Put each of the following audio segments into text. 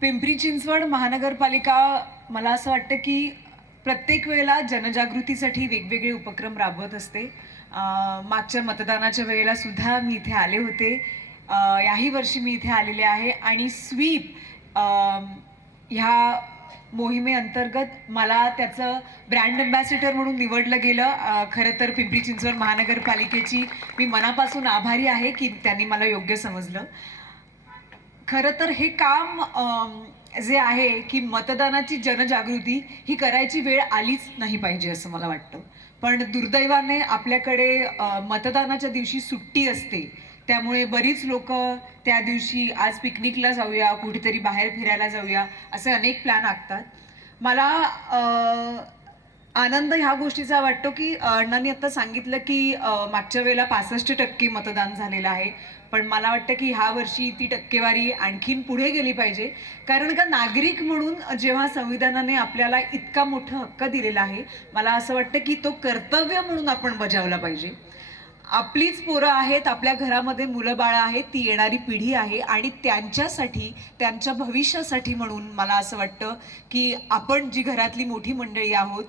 पिंपरी चिंचवड महानगरपालिका मला असं वाटतं की प्रत्येक वेळेला जनजागृतीसाठी वेगवेगळे उपक्रम राबवत असते. मागच्या मतदानाच्या वेळेला सुद्धा मी इथे आले होते. याही वर्षी मी इथे आलेले आहे आणि स्वीप ह्या मोहिमेअंतर्गत मला त्याचं ब्रँड अँबॅसेडर म्हणून निवडलं गेलं. खरं तर पिंपरी चिंचवड महानगरपालिकेची मी मनापासून आभारी आहे की त्यांनी मला योग्य समजलं. खरं तर हे काम जे आहे की मतदानाची जनजागृती ही करायची वेळ आलीच नाही पाहिजे असं मला वाटतं. पण दुर्दैवाने आपल्याकडे मतदानाच्या दिवशी सुट्टी असते, त्यामुळे बरीच लोक त्या दिवशी आज पिकनिकला जाऊया, कुठेतरी बाहेर फिरायला जाऊया असे अनेक प्लॅन आखतात. मला आनंद ह्या गोष्टीचा वाटतो की अण्णांनी आता सांगितलं की मागच्या वेळेला 65% मतदान झालेलं आहे. पण मला वाटतं की ह्या वर्षी ती टक्केवारी आणखीन पुढे गेली पाहिजे. कारण का नागरिक म्हणून जेव्हा संविधानाने आपल्याला इतका मोठा हक्क दिलेला आहे, मला असं वाटतं की तो कर्तव्य म्हणून आपण बजावला पाहिजे. आपलीच पोरं आहेत, आपल्या घरामध्ये मुलं बाळं आहेत, ती येणारी पिढी आहे आणि त्यांच्यासाठी, त्यांच्या भविष्यासाठी म्हणून मला असं वाटतं की आपण जी घरातली मोठी मंडळी आहोत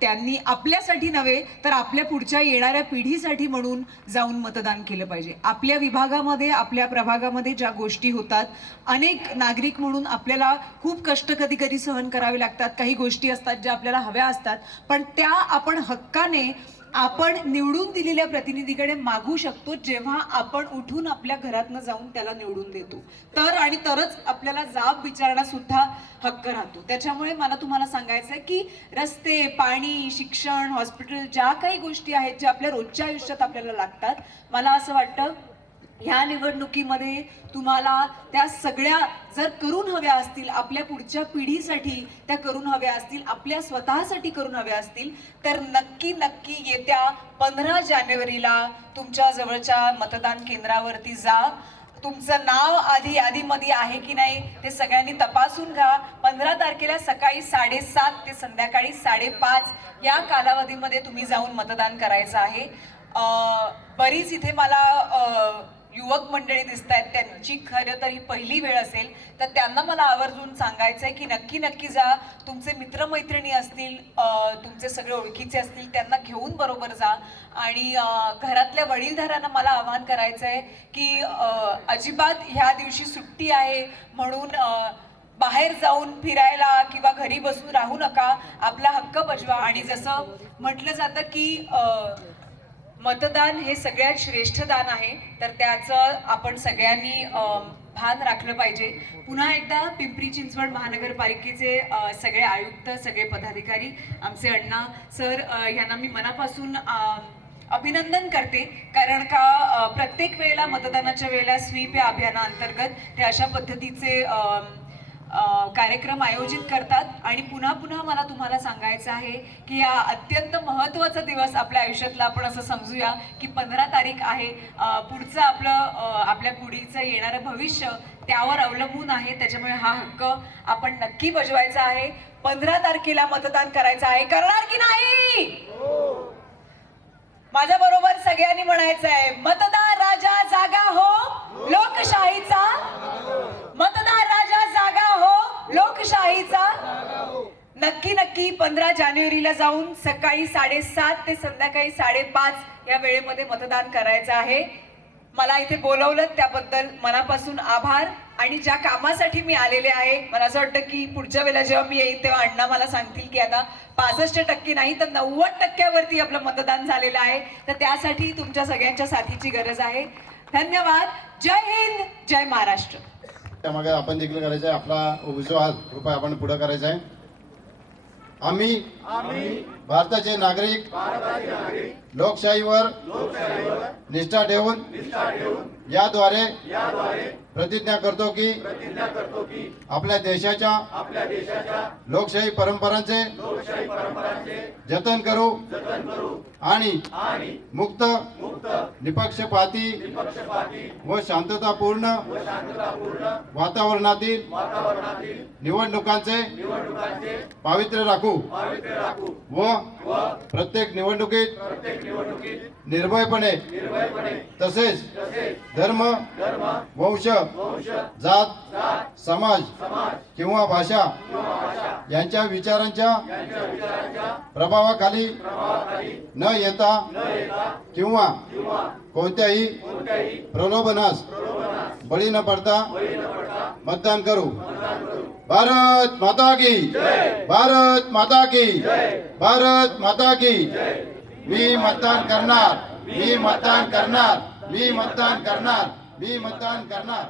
त्यांनी आपल्यासाठी नव्हे तर आपल्या पुढच्या येणाऱ्या पिढीसाठी म्हणून जाऊन मतदान केलं पाहिजे. आपल्या विभागामध्ये, आपल्या प्रभागामध्ये ज्या गोष्टी होतात, अनेक नागरिक म्हणून आपल्याला खूप कष्ट कधी कधी सहन करावे लागतात. काही गोष्टी असतात ज्या आपल्याला हव्या असतात, पण त्या आपण हक्काने आपण निवडून दिलेल्या प्रतिनिधीकडे मागू शकतो जेव्हा आपण उठून आपल्या घरातनं जाऊन त्याला निवडून देतो. तरच आपल्याला जाब विचारणा सुद्धा हक्क राहतो. त्याच्यामुळे मला तुम्हाला सांगायचं आहे की रस्ते, पाणी, शिक्षण, हॉस्पिटल ज्या काही गोष्टी आहेत ज्या आपल्या रोजच्या आयुष्यात आपल्याला लागतात, मला असं वाटतं ह्या निवडणुकीमध्ये तुम्हाला त्या सगळ्या जर करून हव्या असतील, आपल्या पुढच्या पिढीसाठी त्या करून हव्या असतील, आपल्या स्वतःसाठी करून हव्या असतील, तर नक्की नक्की येत्या 15 जानेवारीला तुमच्या जवळच्या मतदान केंद्रावरती जा. तुमचं नाव आधी यादीमध्ये आहे की नाही ते सगळ्यांनी तपासून घ्या. 15 तारखेला सकाळी 7:30 ते संध्याकाळी 5:30 या कालावधीमध्ये तुम्ही जाऊन मतदान करायचं आहे. बरीच इथे मला युवक मंडळी दिसत आहेत, त्यांची खरं तर ही पहिली वेळ असेल, तर त्यांना मला आवर्जून सांगायचं आहे की नक्की नक्की जा. तुमचे मित्रमैत्रिणी असतील, तुमचे सगळे ओळखीचे असतील, त्यांना घेऊन बरोबर जा. आणि घरातल्या वडीलधाऱ्यांना मला आवाहन करायचं आहे की अजिबात ह्या दिवशी सुट्टी आहे म्हणून बाहेर जाऊन फिरायला किंवा घरी बसून राहू नका. आपला हक्क बजवा. आणि जसं म्हटलं जातं की मतदान हे सगळ्यात श्रेष्ठ दान आहे, तर त्याचं आपण सगळ्यांनी भान राखलं पाहिजे. पुन्हा एकदा पिंपरी चिंचवड महानगरपालिकेचे सगळे आयुक्त, सगळे पदाधिकारी, आमचे अण्णा सर यांना मी मनापासून अभिनंदन करते. कारण का प्रत्येक वेळेला मतदानाच्या वेळेला स्वीप या अभियानाअंतर्गत ते अशा पद्धतीचे कार्यक्रम आयोजित करतात. आणि पुन्हा पुन्हा मला तुम्हाला सांगायचं आहे की हा अत्यंत महत्त्वाचा दिवस आपल्या आयुष्यातला आपण असं समजूया की 15 तारीख आहे. पुढचं आपल्या पुढीचं येणारं भविष्य त्यावर अवलंबून आहे. त्याच्यामुळे हा हक्क आपण नक्की बजवायचा आहे. 15 तारखेला मतदान करायचं आहे. करणार की नाही? माझ्या बरोबर सगळ्यांनी म्हणायचं आहे, मतदार राजा जागा हो लोकशाहीचा, मतदार राजा जागा हो लोकशाहीचा. नक्की नक्की 15 जानेवारीला जाऊन सकाळी 7:30 ते संध्याकाळी 5:30 या वेळेमध्ये मतदान करायचं आहे. मला इथे बोलवलं त्याबद्दल मनापासून आभार. आणि ज्या कामासाठी मी आलेले आहे, मला असं वाटतं की पुढच्या वेळेला जेव्हा मी येईल तेव्हा अण्णा मला सांगतील की आता 65% नाही तर 90% आपलं मतदान झालेलं आहे. तर त्यासाठी तुमच्या सगळ्यांच्या साथीची गरज आहे. धन्यवाद. जय हिंद, जय महाराष्ट्र. त्यामागे आपण देखील करायचं आहे, आपला उजवा हात कृपया आपण पुढे करायचा आहे. आम्ही भारताचे नागरिक लोकशाहीवर निष्ठा ठेवून याद्वारे प्रतिज्ञा करतो की आपल्या देशाच्या लोकशाही परंपरांचे जतन करू आणि मुक्त, निपक्षपाती व शांततापूर्ण वातावरणातील निवडणुकांचे पावित्र्य राखू व प्रत्येक निवडणुकीत निर्भयपणे तसेच धर्म, वंश जात समाज किंवा भाषा यांच्या विचारांच्या प्रभावाखाली न येता किंवा कोणत्याही प्रलोभनास बळी न पडता मतदान करू. भारत माता की, भारत माता की, भारत माता की. मी मतदान करणार, मी मतदान करणार, मी मतदान करणार, मी मतदान करणार.